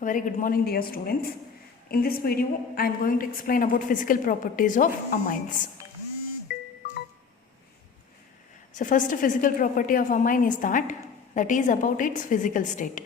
Very good morning, dear students. In this video, I am going to explain about physical properties of amines. So first physical property of amine is that is about its physical state.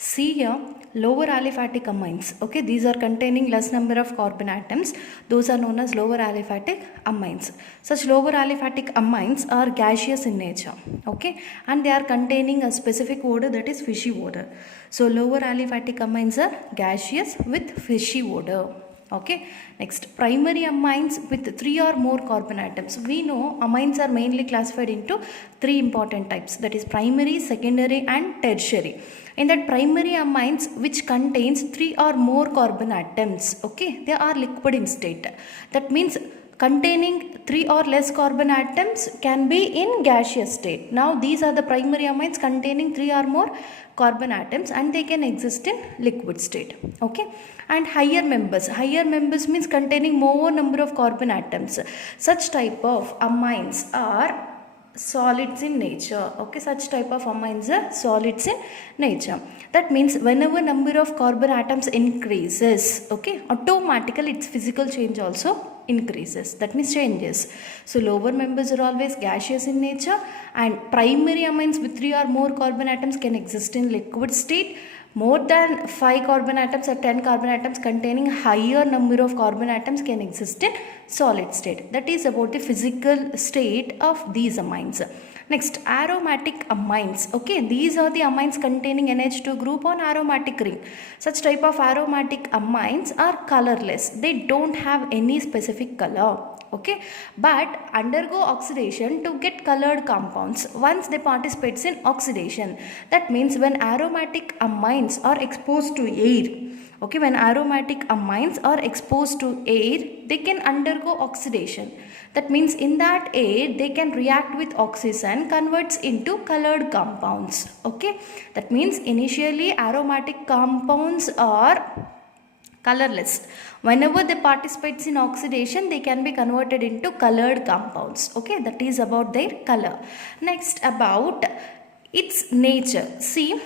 See here, lower aliphatic amines. Okay, these are containing less number of carbon atoms. Those are known as lower aliphatic amines. Such lower aliphatic amines are gaseous in nature. Okay, and they are containing a specific odor, that is fishy odor. So lower aliphatic amines are gaseous with fishy odor. Okay, next, primary amines with 3 or more carbon atoms. We know amines are mainly classified into 3 important types, that is primary, secondary and tertiary. In that primary amines which contains 3 or more carbon atoms, okay, they are liquid in state. That means containing 3 or less carbon atoms can be in gaseous state. Now these are the primary amines containing 3 or more carbon atoms and they can exist in liquid state. Okay, and higher members means containing more number of carbon atoms. Such type of amines are solids in nature. Okay, such type of amines are solids in nature. That means whenever number of carbon atoms increases, okay, automatically its physical change also increases, that means changes. So lower members are always gaseous in nature, and primary amines with 3 or more carbon atoms can exist in liquid state. More than 5 carbon atoms or 10 carbon atoms containing higher number of carbon atoms can exist in solid state. That is about the physical state of these amines. Next, aromatic amines. Okay, these are the amines containing NH2 group on aromatic ring. Such type of aromatic amines are colorless. They don't have any specific color. Okay, but undergo oxidation to get colored compounds once they participate in oxidation. That means when aromatic amines are exposed to air, okay, when aromatic amines are exposed to air, they can undergo oxidation. That means in that air they can react with oxygen, converts into colored compounds. Okay, that means initially aromatic compounds are colorless. Whenever they participate in oxidation, they can be converted into colored compounds. Okay, that is about their color. Next, about its nature. See,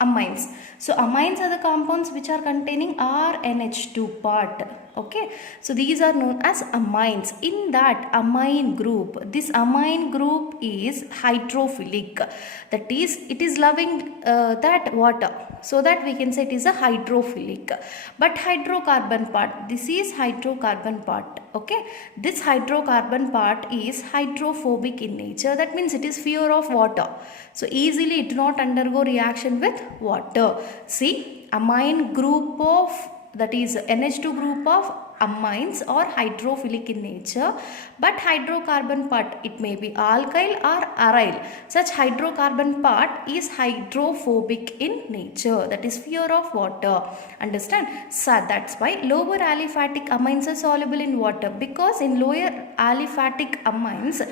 amines. So amines are the compounds which are containing RNH2 part. Okay, so these are known as amines. In that amine group, this amine group is hydrophilic. That is, it is loving that water, so that we can say it is a hydrophilic. But hydrocarbon part, this is hydrocarbon part. Okay, this hydrocarbon part is hydrophobic in nature. That means it is fear of water, so easily it do not undergo reaction with water. See, amine group of, that is NH2 group of amines are hydrophilic in nature, but hydrocarbon part, it may be alkyl or aryl. Such hydrocarbon part is hydrophobic in nature, that is fear of water. Understand? So that's why lower aliphatic amines are soluble in water, because in lower aliphatic amines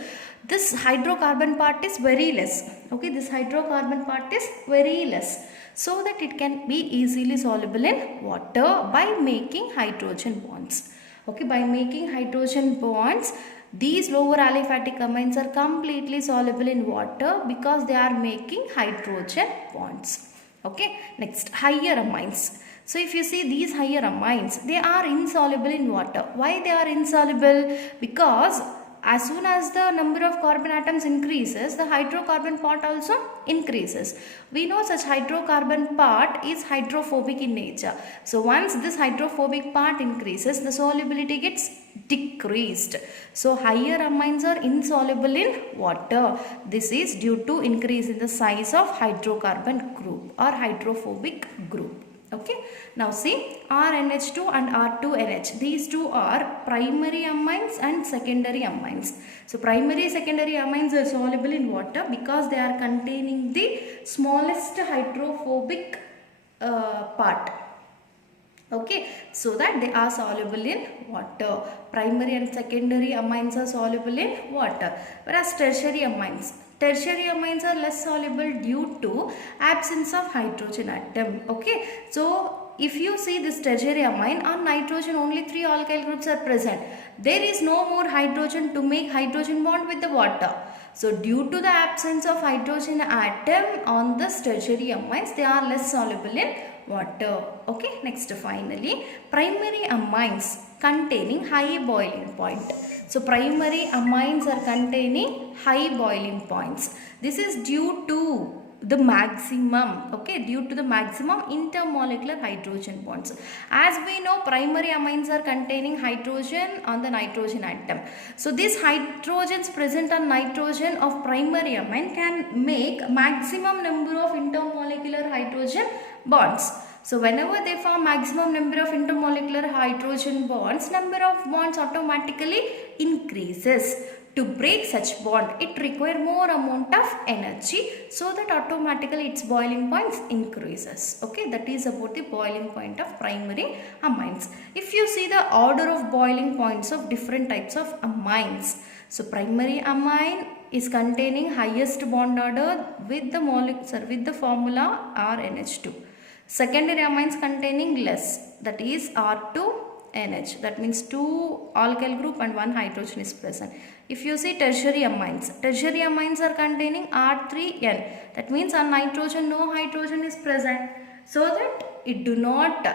this hydrocarbon part is very less. Okay, this hydrocarbon part is very less, so that it can be easily soluble in water by making hydrogen bonds. Okay, by making hydrogen bonds, these lower aliphatic amines are completely soluble in water because they are making hydrogen bonds. Okay, next, higher amines. So if you see these higher amines, they are insoluble in water. Why they are insoluble? Because as soon as the number of carbon atoms increases, the hydrocarbon part also increases. We know such hydrocarbon part is hydrophobic in nature. So once this hydrophobic part increases, the solubility gets decreased. So higher amines are insoluble in water. This is due to increase in the size of hydrocarbon group or hydrophobic group. Okay, now see, RNH2 and R2NH, these two are primary amines and secondary amines. So primary, secondary amines are soluble in water because they are containing the smallest hydrophobic part. Okay, so that they are soluble in water. Primary and secondary amines are soluble in water, whereas tertiary amines are less soluble due to absence of hydrogen atom. Okay, so if you see this tertiary amine, on nitrogen only 3 alkyl groups are present. There is no more hydrogen to make hydrogen bond with the water. So due to the absence of hydrogen atom on the tertiary amines, they are less soluble in water. Okay, next finally, primary amines containing high boiling point. So primary amines are containing high boiling points. This is due to the maximum, okay, due to the maximum intermolecular hydrogen bonds. As we know, primary amines are containing hydrogen on the nitrogen atom. So these hydrogens present on nitrogen of primary amine can make maximum number of intermolecular hydrogen bonds. So whenever they form maximum number of intermolecular hydrogen bonds, number of bonds automatically increases. To break such bond, it require more amount of energy, so that automatically its boiling points increases. Okay, that is about the boiling point of primary amines. If you see the order of boiling points of different types of amines, so primary amine is containing highest bond order with the molecule with the formula RNH2. Secondary amines containing less, that is R2NH, that means 2 alkyl group and 1 hydrogen is present. If you see tertiary amines are containing R3N, that means on nitrogen no hydrogen is present, so that it do not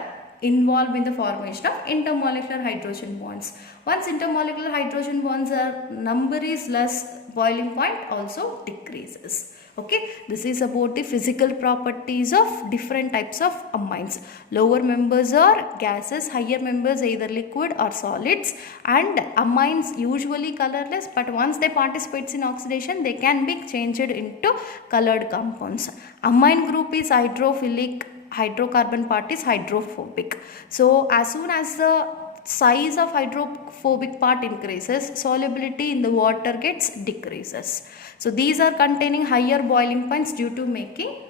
involve in the formation of intermolecular hydrogen bonds. Once intermolecular hydrogen bonds are number is less, boiling point also decreases. Okay, this is about the physical properties of different types of amines. Lower members are gases, higher members either liquid or solids, and amines usually colorless, but once they participate in oxidation, they can be changed into colored compounds. Amine group is hydrophilic, hydrocarbon part is hydrophobic. So as soon as the size of hydrophobic part increases, solubility in the water gets decreases. So these are containing higher boiling points due to making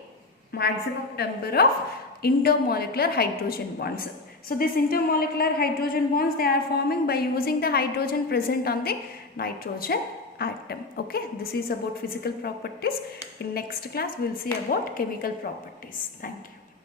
maximum number of intermolecular hydrogen bonds. So these intermolecular hydrogen bonds, they are forming by using the hydrogen present on the nitrogen atom. Okay, this is about physical properties. In next class we will see about chemical properties. Thank you.